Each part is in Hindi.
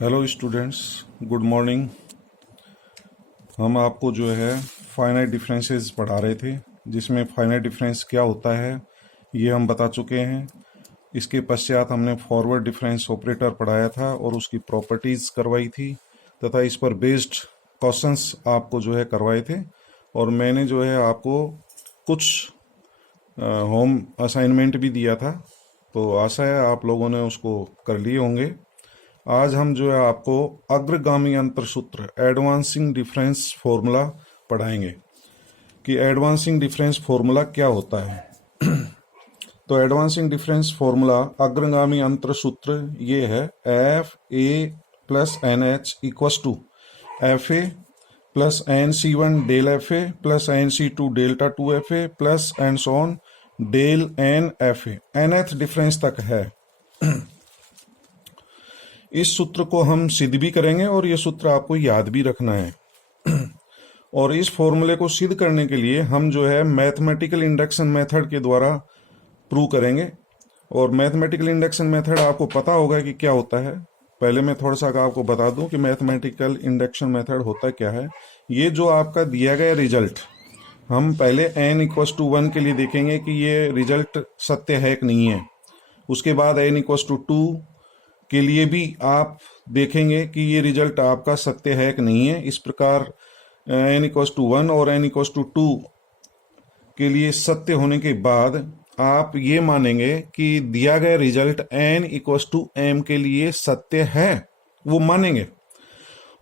Hello students, good morning. हम आपको जो है फाइनाइट डिफरेंसेस पढ़ा रहे थे, जिसमें फाइनाइट डिफरेंस क्या होता है ये हम बता चुके हैं। इसके पश्चात हमने फॉरवर्ड डिफरेंस ऑपरेटर पढ़ाया था और उसकी प्रॉपर्टीज़ करवाई थी तथा इस पर बेस्ड क्वेश्चंस आपको जो है करवाए थे। और मैंने जो है आपको कुछ होम असाइनमेंट भी दिया था, तो आशा है आप लोगों ने उसको कर लिए होंगे। आज हम जो है आपको अग्रगामी अंतर सूत्र एडवांसिंग डिफरेंस फॉर्मूला पढ़ाएंगे कि एडवांसिंग डिफरेंस फॉर्मूला क्या होता है। तो एडवांसिंग डिफरेंस फॉर्मूला अग्रगामी अंतर सूत्र ये है F A plus N H equals to F A plus N C one del F A plus N C two delta two F A plus and so on del N F A, nth difference तक है। इस सूत्र को हम सिद्ध भी करेंगे और ये सूत्र आपको याद भी रखना है। और इस फॉर्मूले को सिद्ध करने के लिए हम जो है मैथमेटिकल इंडक्शन मेथड के द्वारा प्रूव करेंगे। और मैथमेटिकल इंडक्शन मेथड आपको पता होगा कि क्या होता है। पहले मैं थोड़ा सा आपको बता दूं कि मैथमेटिकल इंडक्शन मेथड होता क्या है। ये जो आपका दिया गया रिजल्ट, हम पहले n इक्वस टू 1 के लिए देखेंगे कि ये रिजल्ट सत्य है कि नहीं है। उसके बाद n इक्वस टू 2 के लिए भी आप देखेंगे कि ये रिजल्ट आपका सत्य है कि नहीं है। इस प्रकार n इक्वस टू 1 और n इक्वस टू 2 के लिए सत्य होने के बाद आप ये मानेंगे कि दिया गया result n equals to m के लिए सत्य है, वो मानेंगे।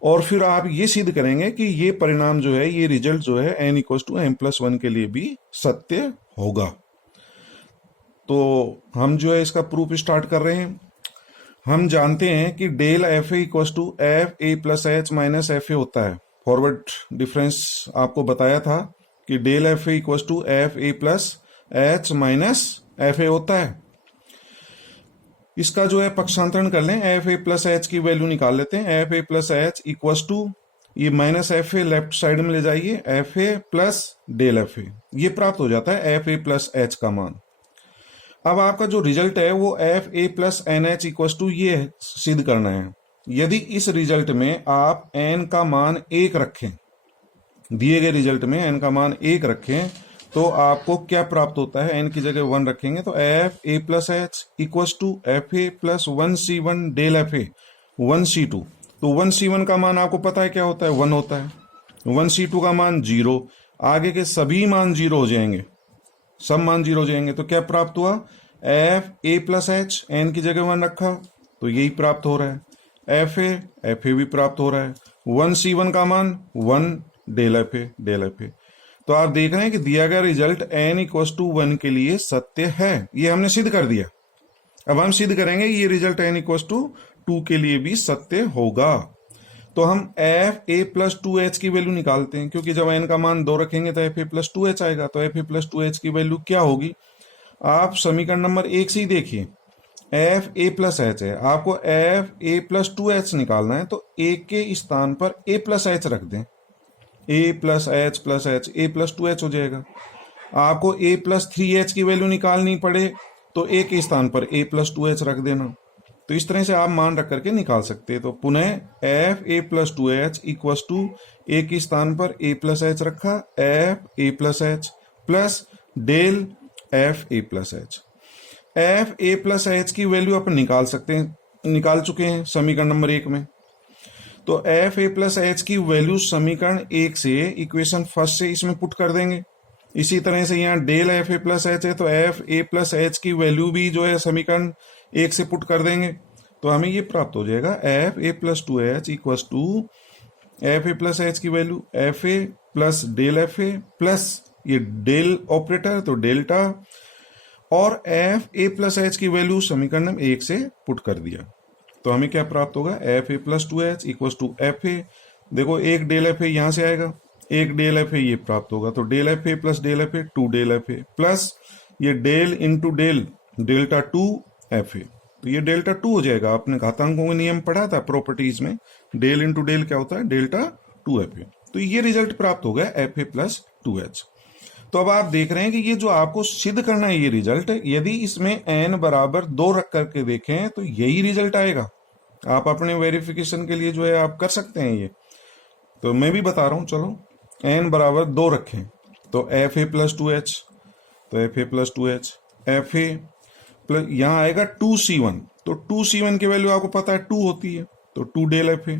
और फिर आप ये सिद्ध करेंगे कि ये परिणाम जो है, ये रिजल्ट जो है n equals to m plus 1 के लिए भी सत्य होगा। तो हम जो है इसका प्रूफ स्टार्ट कर रहे हैं। हम जानते हैं कि del F a equals to F A plus h minus f a होता है। फॉरवर्ड डिफरेंस आपको बताया था कि del F a equals to F A plus h minus f a होता है। इसका जो है पक्षांतरण कर लें, एफ ए प्लस एच की वैल्यू निकाल लेते हैं। F A plus H equals to ये minus f a left side में ले जाइए, f A plus del F a, ये प्राप्त हो जाता है एफ ए प्लस एच का मान। अब आपका जो रिजल्ट है वो F A plus N H equals to ये सिद्ध करना है। यदि इस रिजल्ट में आप एन का मान 1 रखें, दिए गए रिजल्ट में एन का मान 1 रखें, तो आपको क्या प्राप्त होता है। एन की जगह 1 रखेंगे तो F A plus H equals to F A plus 1c1 del F A 1c2। तो 1c1 का मान आपको पता है क्या होता है, 1 होता है। 1c2 का मान 0, आगे के सभी मान 0 हो जाएंगे, सब मान 0 हो जाएंगे। तो क्या प्राप्त हुआ, एफ ए प्लस एच, एन की जगह 1 रखा तो यही प्राप्त हो रहा है। एफ ए भी प्राप्त हो रहा है। 1c1 का मान 1 डेल एफ ए। तो आप देख रहे हैं कि दिया गया रिजल्ट n इक्वस टू 1 के लिए सत्य है, ये हमने सिद्ध कर दिया। अब हम सिद्ध करेंगे ये रिजल्ट n इक्वस टू 2 के लिए भी सत्य होगा। तो हम एफ ए प्लस 2h की वैल्यू निकालते हैं, क्योंकि जब n का मान 2 रखेंगे तो एफ ए प्लस 2h आएगा। तो एफ ए प्लस 2h की वैल्यू क्या होगी, आप समीकरण नंबर 1 से ही देखिए। एफ ए प्लस एच है, आपको एफ ए प्लस 2h निकालना है, तो ए के स्थान पर ए प्लस एच रख दें। A plus h a plus 2h हो जाएगा। आपको ए प्लस 3h की वैल्यू निकालनी पड़े तो ए के स्थान पर ए प्लस 2h रख देना। तो इस तरह से आप मान रख करके निकाल सकते हैं। तो पुनः f A plus 2h equals to a के स्थान पर ए प्लस एच रखा, f A plus h plus del F A plus h. F A plus H की वैल्यू अपन निकाल सकते हैं, निकाल चुके हैं समीकरण नंबर 1 में। तो एफ ए प्लस एच की वैल्यू समीकरण 1 से इक्वेशन फर्स्ट से इसमें पुट कर देंगे। इसी तरह से यहाँ del F A plus H है, तो एफ ए प्लस एच की वैल्यू भी जो है समीकरण 1 से पुट कर देंगे। तो हमें ये प्राप्त हो जाएगा f A plus 2h equals to F A plus H की value f A plus del F A plus ये डेल ऑपरेटर तो डेल्टा, और एफ ए प्लस एच की वैल्यू समीकरण 1 से पुट कर दिया। तो हमें क्या प्राप्त होगा, F A plus 2h equals to F A, देखो एक डेल एफ ए यहां से आएगा, एक डेल एफ ए ये प्राप्त होगा। तो del F A plus del F a 2 del F A plus ये del into del delta 2 f a, तो ये डेल्टा 2 हो जाएगा। आपने घातांकों का नियम पढ़ा था प्रॉपर्टीज में, डेल इंटू डेल क्या होता है, डेल्टा 2 एफ ए। तो ये रिजल्ट प्राप्त हो गया एफ ए प्लस 2h। तो अब आप देख रहे हैं कि ये जो आपको सिद्ध करना है ये रिजल्ट, यदि इसमें n बराबर 2 रख करके देखें तो यही रिजल्ट आएगा। आप अपने वेरिफिकेशन के लिए जो है आप कर सकते हैं ये। तो मैं भी बता रहा हूं, चलो n बराबर 2 रखें तो एफ ए प्लस 2h, तो F A plus 2h, F A plus यहाँ आएगा 2c1, तो 2c1 की वैल्यू आपको पता है 2 होती है, तो 2 डेल एफ ए,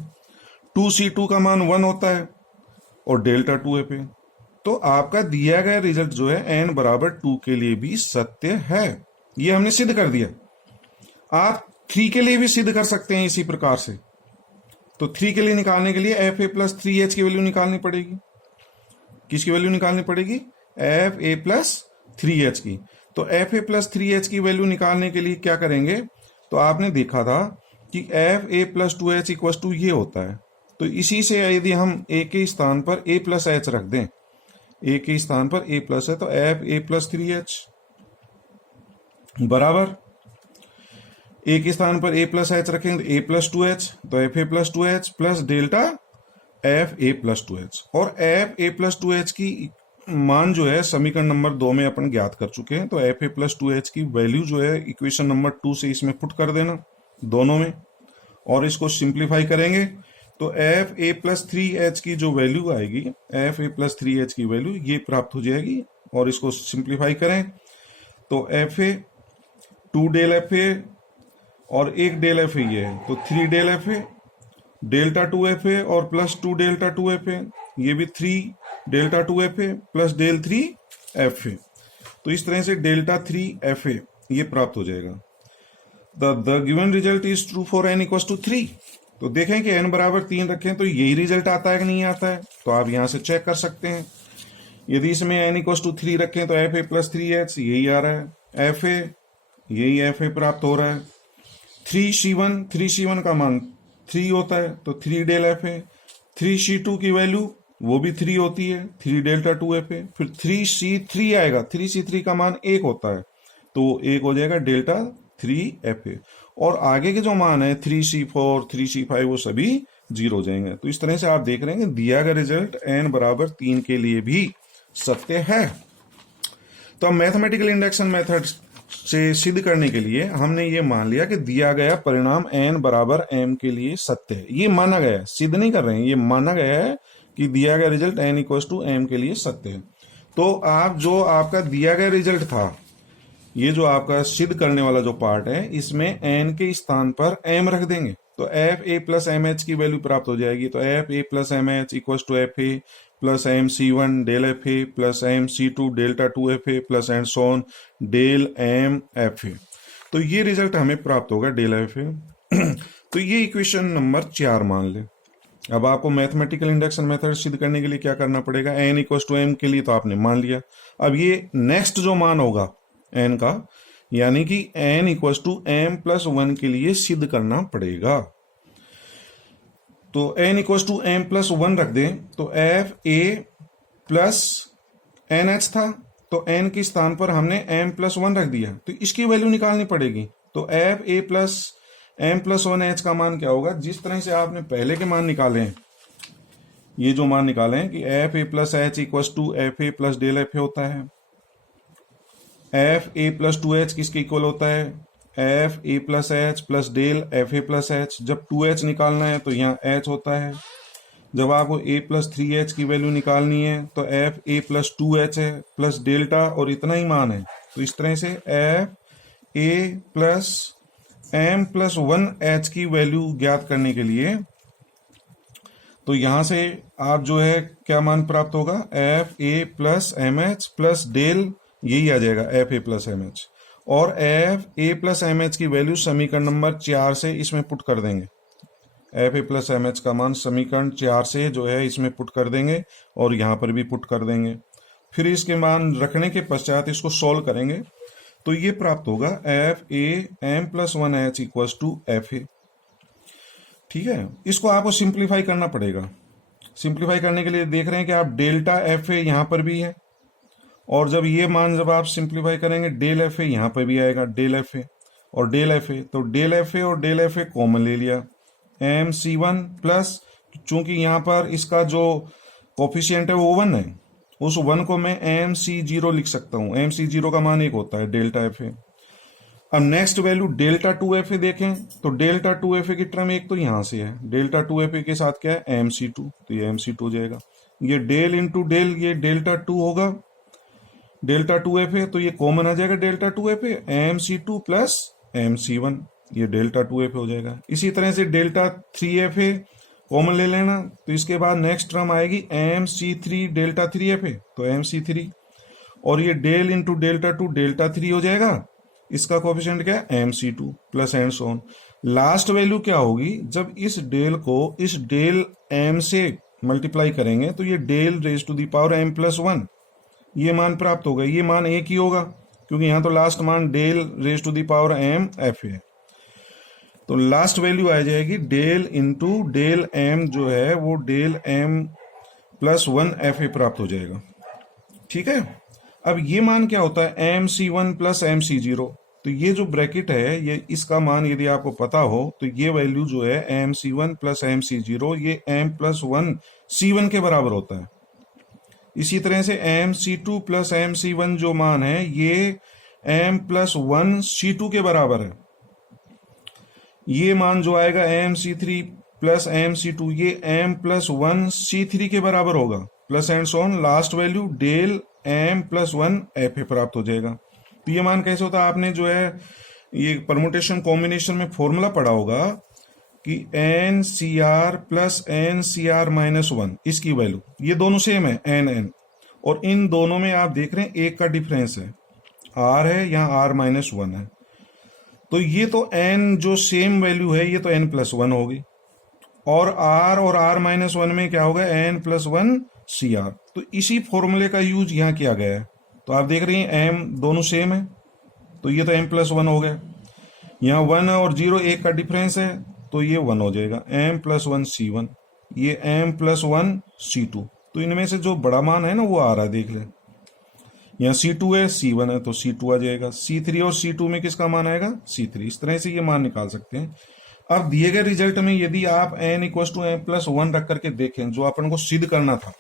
2c2 का मान 1 होता है और डेल्टा 2 एफ ए। तो आपका दिया गया रिजल्ट जो है n बराबर 2 के लिए भी सत्य है, ये हमने सिद्ध कर दिया। आप 3 के लिए भी सिद्ध कर सकते हैं इसी प्रकार से। तो 3 के लिए निकालने के लिए एफ ए प्लस 3h की वैल्यू निकालनी पड़ेगी। किसकी वैल्यू निकालनी पड़ेगी? एफ ए प्लस 3h की। तो एफ ए प्लस 3h की वैल्यू निकालने के लिए क्या करेंगे? तो आपने देखा था कि F A plus 2h equal to ये होता है। तो इसी से यदि हम ए के स्थान पर ए प्लस एच रख दें, ए के स्थान पर ए प्लस है, तो एफ ए प्लस 3h बराबर ए के स्थान पर ए प्लस एच रखेंगे तो ए प्लस 2h, तो F A plus 2h plus delta F A plus 2h। और एफ ए प्लस 2h की मान जो है समीकरण नंबर 2 में अपन ज्ञात कर चुके हैं। तो एफ ए प्लस 2h की वैल्यू जो है इक्वेशन नंबर 2 से इसमें पुट कर देना दोनों में, और इसको सिंप्लीफाई करेंगे तो एफ ए प्लस 3h की जो वैल्यू आएगी, एफ ए प्लस 3h की वैल्यू ये प्राप्त हो जाएगी। और इसको सिंप्लीफाई करें तो F a 2 del F a और 1 डेल एफ ए ये है, तो 3 del F a, delta 2 f a और प्लस 2 डेल्टा 2 एफ ए, ये भी 3 delta 2 f A plus del 3 f a. तो इस तरह से डेल्टा 3 एफ ए ये प्राप्त हो जाएगा। The given result is true for n equal to 3। तो देखें कि n बराबर 3 रखें तो यही रिजल्ट आता है कि नहीं आता है, तो आप यहां से चेक कर सकते हैं। यदि इसमें n इक्वल टू 3 रखें तो एफ ए प्लस 3h यही आ रहा है, एफ ए यही एफ ए प्राप्त हो रहा है। 3c1 का मान 3 होता है, तो 3 डेल एफ ए, 3c2 की वैल्यू वो भी 3 होती है, 3 डेल्टा 2 एफ ए, फिर 3c3 आएगा, 3c3 का मान 1 होता है, तो 1 हो जाएगा डेल्टा 3 एफ ए। और आगे के जो मान है 3c4 3c5 वो सभी 0 हो जाएंगे। तो इस तरह से आप देख रहे हैं कि दिया गया रिजल्ट n बराबर 3 के लिए भी सत्य है। तो अब मैथमेटिकल इंडक्शन मेथड से सिद्ध करने के लिए हमने ये मान लिया कि दिया गया परिणाम n बराबर m के लिए सत्य है। ये माना गया है, सिद्ध नहीं कर रहे हैं, ये माना गया है कि दिया गया result n equal to m के लिए सत्य है। तो आप जो आपका दिया गया रिजल्ट था, ये जो आपका सिद्ध करने वाला जो पार्ट है, इसमें n के स्थान पर m रख देंगे तो F A plus m h की वैल्यू प्राप्त हो जाएगी। तो F A plus m h equal to F A plus m c one del F A plus m c two delta 2 f A plus and so on del m f a. तो ये रिजल्ट हमें प्राप्त होगा डेल एफ ए। तो ये इक्वेशन नंबर 4 मान ले। अब आपको मैथमेटिकल इंडक्शन मेथड सिद्ध करने के लिए क्या करना पड़ेगा? n इक्वल टू m के लिए तो आपने मान लिया। अब ये नेक्स्ट जो मान होगा n का, यानी कि n equal to m plus 1 के लिए सिद्ध करना पड़ेगा। तो n equal to m plus 1 रख दें तो F A plus N h था, तो n के स्थान पर हमने m प्लस 1 रख दिया, तो इसकी वैल्यू निकालनी पड़ेगी। तो एफ ए प्लस m प्लस 1h का मान क्या होगा? जिस तरह से आपने पहले के मान निकाले हैं, ये जो मान निकाले हैं कि F A plus h equal to F A plus del F a होता है, एफ ए प्लस 2h किसके इक्वल होता है? F A plus h plus del F A plus h. जब 2h निकालना है तो यहाँ h होता है। जब आपको a प्लस 3h की वैल्यू निकालनी है तो एफ ए प्लस 2h है प्लस डेल्टा और इतना ही मान है। तो इस तरह से एफ ए प्लस m प्लस 1h की वैल्यू ज्ञात करने के लिए तो यहां से आप जो है क्या मान प्राप्त होगा? F A plus m h plus del, यही आ जाएगा एफ ए प्लस एम एच। और एफ ए प्लस एम एच की वैल्यू समीकरण नंबर 4 से इसमें पुट कर देंगे। एफ ए प्लस एम एच का मान समीकरण 4 से जो है इसमें पुट कर देंगे और यहां पर भी पुट कर देंगे। फिर इसके मान रखने के पश्चात इसको सोल्व करेंगे तो ये प्राप्त होगा F a m plus 1h equal to F a. ठीक है, इसको आपको सिंप्लीफाई करना पड़ेगा। सिंप्लीफाई करने के लिए देख रहे हैं कि आप डेल्टा एफ ए यहाँ पर भी है, और जब ये मान जब आप सिंप्लीफाई करेंगे डेल एफ ए यहाँ पर भी आएगा, डेल एफ ए और डेल एफ ए। तो डेल एफ ए और डेल एफ ए कॉमन ले लिया, एम सी वन प्लस, चूंकि यहाँ पर इसका जो कोफिशियंट है वो 1 है, उस 1 को मैं एम सी जीरो लिख सकता हूँ। एम सी जीरो का मान 1 होता है डेल्टा एफ ए अब नेक्स्ट वैल्यू डेल्टा 2FA देखें तो डेल्टा 2FA की टर्म एक तो यहां से है, डेल्टा 2FA के साथ क्या है MC2, तो ये MC2 हो जाएगा। ये डेल इंटू डेल ये डेल्टा 2 होगा, डेल्टा 2FA तो ये कॉमन आ जाएगा delta 2FA MC2 plus MC1, ये डेल्टा 2FA हो जाएगा। इसी तरह से डेल्टा 3FA कॉमन ले लेना, तो इसके बाद नेक्स्ट टर्म आएगी MC3 डेल्टा 3FA, तो MC3 और ये डेल इंटू डेल्टा 2 डेल्टा 3 हो जाएगा, इसका कोफिशिएंट क्या है MC2 plus and so on. Last value क्या होगी, जब इस डेल को इस डेल M से मल्टीप्लाई करेंगे तो ये del raise to the power M plus 1 ये मान प्राप्त होगा। ये मान एक ही होगा क्योंकि यहां तो लास्ट मान del raise to the power M FA है, तो लास्ट वैल्यू आ जाएगी डेल इंटू डेल M जो है वो डेल M प्लस 1 FA प्राप्त हो जाएगा। ठीक है, अब ये मान क्या होता है MC1 प्लस MC0, तो ये जो ब्रैकेट है ये इसका मान यदि आपको पता हो तो ये वैल्यू जो है MC1 प्लस MC0 ये M प्लस 1 C1 के बराबर होता है। इसी तरह से MC2 प्लस MC1 जो मान है ये M प्लस 1 C2 के बराबर है। ये मान जो आएगा MC3 प्लस MC2 ये M प्लस 1 C3 के बराबर होगा, plus and so on. Last value del M plus 1 FA प्राप्त हो जाएगा। तो ये मान कैसे होता है, आपने जो है ये परमुटेशन कॉम्बिनेशन में फॉर्मूला पढ़ा होगा कि NCR प्लस NCR माइनस 1 इसकी वैल्यू, ये दोनों सेम है NN, और इन दोनों में आप देख रहे हैं एक का डिफरेंस है R है, यहाँ R माइनस 1 है, तो ये तो N जो सेम वैल्यू है ये तो N प्लस 1 होगी, और R माइनस 1 में क्या होगा N प्लस 1 CR। तो इसी फॉर्मूले का यूज यहाँ किया गया है, तो आप देख रहे हैं M दोनों सेम है तो ये तो M प्लस 1 हो गया, यहाँ 1 और 0 एक का डिफरेंस है तो ये 1 हो जाएगा M प्लस 1 C1, ये M प्लस 1 C2, तो इनमें से जो बड़ा मान है ना वो आ रहा है, देख ले यहाँ C2 है C1 है तो C2 आ जाएगा, C3 और C2 में किसका मान आएगा C3। इस तरह से ये मान निकाल सकते हैं। अब दिए गए रिजल्ट में यदि आप n equal to M plus 1 रख करके देखें, जो अपन को सिद्ध करना था,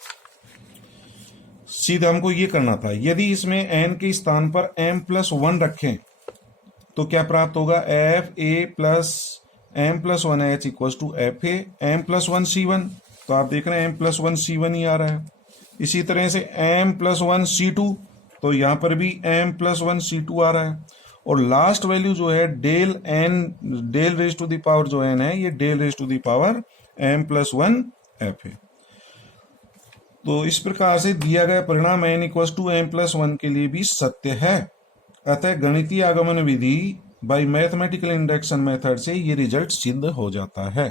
सिद्ध हमको ये करना था, यदि इसमें n के स्थान पर M प्लस 1 रखें तो क्या प्राप्त होगा FA प्लस M प्लस 1H equal to FA M plus 1 C1, तो आप देख रहे हैं M प्लस 1 C1 ही आ रहा है। इसी तरह से M प्लस 1 C2, तो यहां पर भी M प्लस 1 C2 आ रहा है, और लास्ट वैल्यू जो है del n del raise to the power जो n है ये del raise to the power M plus 1 FA। तो इस प्रकार से दिया गया परिणाम n equal to M plus 1 के लिए भी सत्य है। अतः गणितीय आगमन विधि बाय मैथमेटिकल इंडक्शन मेथड से ये रिजल्ट सिद्ध हो जाता है।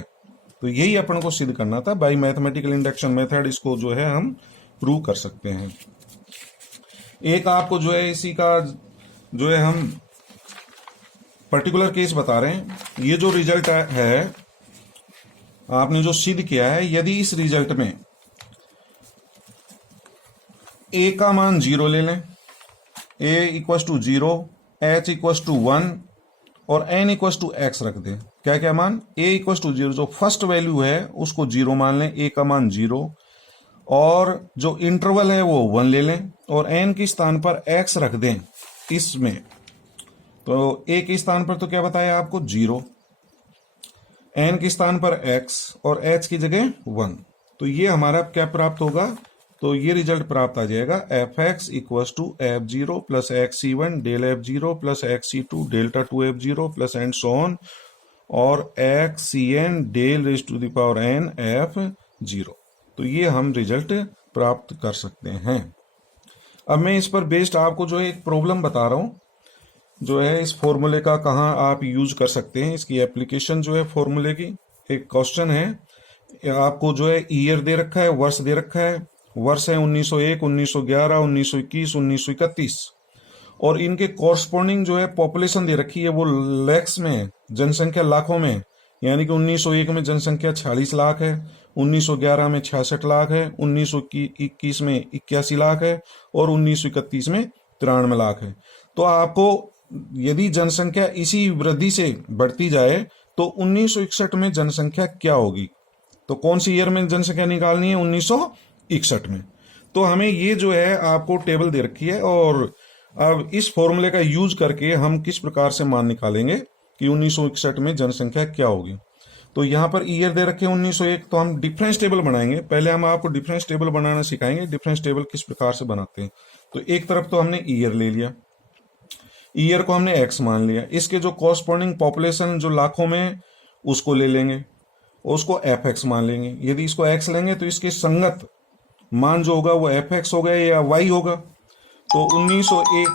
तो यही अपन को सिद्ध करना था, बाय मैथमेटिकल इंडक्शन मेथड इसको जो है हम प्रूव कर सकते हैं। एक आपको जो है इसी का जो है हम पर्टिकुलर केस बता रहे हैं। ये जो रिजल्ट है आपने जो सिद्ध किया है, यदि इस रिजल्ट में a का मान 0 ले लें, a equal to 0, h equal to 1 और n इक्वल टू x रख दें। क्या क्या मान, a इक्वल टू 0 जो फर्स्ट वैल्यू है उसको 0 मान लें, a का मान 0, और जो इंटरवल है वो 1 ले लें और n के स्थान पर x रख दें इसमें। तो a के स्थान पर तो क्या बताया आपको 0, n के स्थान पर x और h की जगह 1, तो ये हमारा क्या प्राप्त होगा, तो ये रिजल्ट प्राप्त आ जाएगा fx equal to f0 plus xc1 del f0 plus xc2 delta 2f0 plus and so on, और xcn del raise to the power n f0। तो ये हम रिजल्ट प्राप्त कर सकते हैं। अब मैं इस पर बेस्ड आपको जो है एक प्रॉब्लम बता रहा हूं, जो है इस फॉर्मूले का कहाँ आप यूज कर सकते हैं, इसकी एप्लीकेशन जो है फॉर्मूले की। एक क्वेश्चन है, आपको जो है ईयर दे रखा है, वर्ष दे रखा है, वर्ष है 1901, 1911, 1921, 1931, और इनके कॉरस्पॉन्डिंग जो है पॉपुलेशन दे रखी है वो लैक्स में है, जनसंख्या लाखों में, यानी कि 1901 में जनसंख्या 46 लाख है, 1911 में 66 लाख है, 1921 में 81 लाख है और 1931 में 93 लाख है। तो आपको यदि जनसंख्या इसी वृद्धि से बढ़ती जाए तो 1961 में जनसंख्या क्या होगी, तो कौन सी ईयर में जनसंख्या निकालनी है, 1961 में। तो हमें ये जो है आपको टेबल दे रखी है और अब इस फॉर्मूले का यूज करके हम किस प्रकार से मान निकालेंगे कि 1961 में जनसंख्या क्या होगी। तो यहाँ पर ईयर दे रखे 1901, तो हम डिफरेंस टेबल बनाएंगे। पहले हम आपको डिफरेंस टेबल बनाना सिखाएंगे, डिफरेंस टेबल किस प्रकार से बनाते हैं। तो एक तरफ तो हमने ईयर ले लिया, ईयर को हमने एक्स मान लिया, इसके जो कॉरस्पॉन्डिंग पॉपुलेशन जो लाखों में उसको ले लेंगे, उसको एफ एक्स मान लेंगे। यदि इसको एक्स लेंगे तो इसके संगत मान जो होगा वो एफ एक्स होगा या वाई होगा। तो 1901